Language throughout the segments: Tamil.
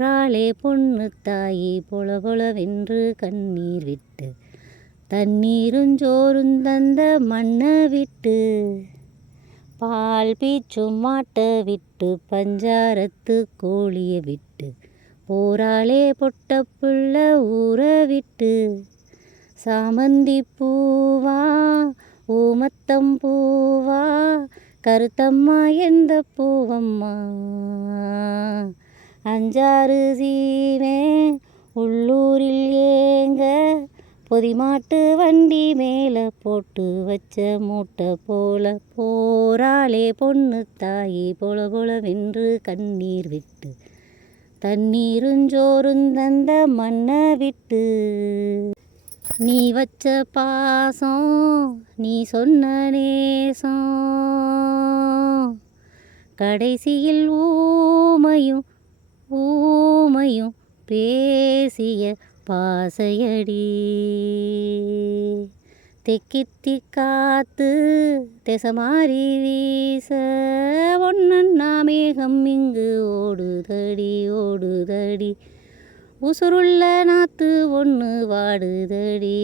போராளே பொண்ணு தாயி பொலவென்று கண்ணீர் விட்டு தண்ணீருஞ்சோறும் தந்த மண்ணை விட்டு பால் பீச்சும் மாட்டை விட்டு பஞ்சாரத்து கோழியை விட்டு போராளே பொட்ட புள்ள ஊரை விட்டு சாமந்தி பூவா ஊமத்தம் பூவா கருத்தம்மா எந்த பூவம்மா அஞ்சாறு சீவே உள்ளூரில் ஏங்க பொதிமாட்டு வண்டி மேலே போட்டு வச்ச மூட்டை போல போராளே பொண்ணு தாயி பொலவென்று கண்ணீர் விட்டு தண்ணீருஞ்சோறும் தந்த மண்ணை விட்டு நீ வச்ச பாசம் நீ சொன்ன நேசம் கடைசியில் ஊமையும் பேசிய பாசையடி தெக்கித்தி காத்து திசமாரி வீச ஒன்னா மேகம் இங்கு ஓடுதடி உசுருள்ள நாத்து ஒன்று வாடுதடி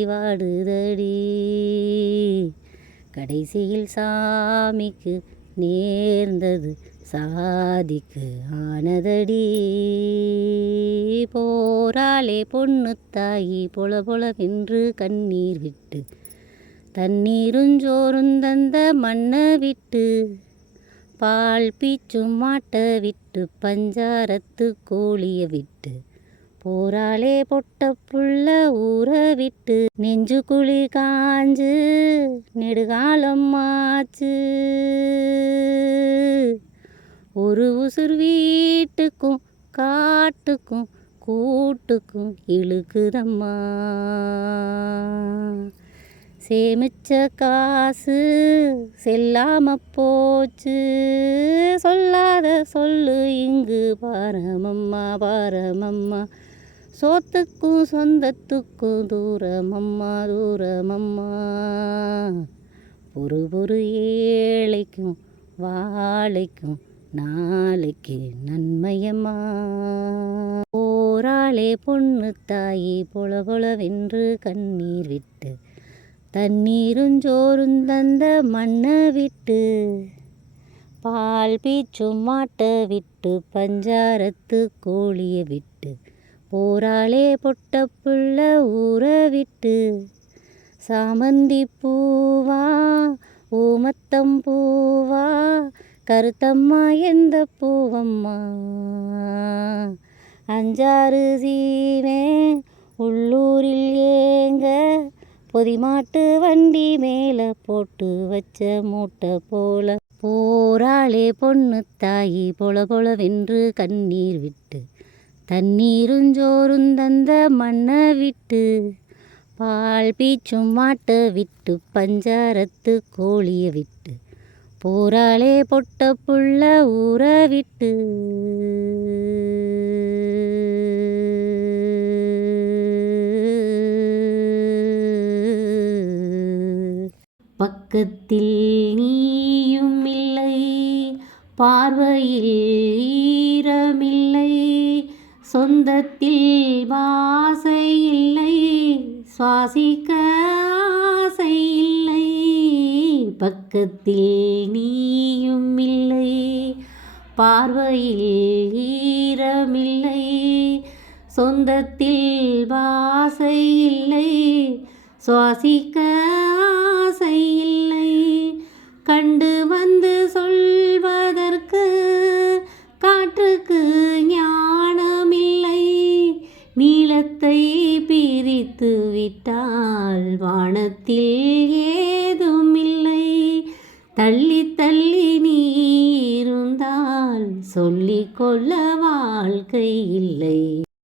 கடைசியில் சாமிக்கு நேர்ந்தது சாதிக்கு ஆனதடி போராளே பொண்ணு தாயி பொலவென்று கண்ணீர் விட்டு தண்ணீருஞ்சோறும் தந்த மண்ணை விட்டு பால் பீச்சும் மாட்டை விட்டு பஞ்சாரத்து கோழியை விட்டு போராளே பொட்ட புள்ள ஊரை விட்டு நெஞ்சு குழி காஞ்சு நெடுகாலம் ஆச்சு ஒரு உசுர் வீட்டுக்கும் காட்டுக்கும் கூட்டுக்கும் இழுக்குதம்மா சேமிச்ச காசு செல்லாம போச்சு சொல்லாத சொல்லு இங்கு பாரமம்மா சோத்துக்கும் சொந்தத்துக்கும் தூரமம்மா பொறு ஏழைக்கும் வாழைக்கும் நாளைக்கு நன்மையம்மா போராளே பொண்ணு தாயி பொலவென்று கண்ணீர் விட்டு தண்ணீருஞ்சோறும் தந்த மண்ணை விட்டு பால் பீச்சும் மாட்டை விட்டு பஞ்சாரத்து கோழியை விட்டு போராளே பொட்ட புள்ள ஊரை விட்டு சாமந்தி பூவா ஊமத்தம் பூவா கருத்தம்மா எந்த பூவம்மா அஞ்சாறு சீவே உள்ளூரில் ஏங்க பொதிமாட்டு வண்டி மேலே போட்டு வச்ச மூட்டை போல போராளே பொண்ணு தாயி பொலவென்று கண்ணீர் விட்டு தண்ணீருஞ்சோறும் தந்த மண்ணை விட்டு பால் பீச்சும் மாட்டை விட்டு பஞ்சாரத்து கோழியை விட்டு போராளே பொட்ட புள்ள ஊரை விட்டு பக்கத்தில் நீயும் இல்லை பார்வையில் ஈரமில்லை சொந்தத்தில் வாசை இல்லை சுவாசிக்க ஆசை இல்லை பக்கத்தில் நீயும் இல்லை பார்வையில் ஈரமில்லை சொந்தத்தில் வாசை இல்லை சுவாசிக்க ஆசை இல்லை கண்டு வந்து சொல்வதற்கு காற்றுக்கு ஞானமில்லை நீளத்தை பிரித்து விட்டால் வானத்தில் ஏதுமில்லை தள்ளி தள்ளி நீ இருந்தால் சொல்லிக்கொள்ள வாழ்க்கை இல்லை.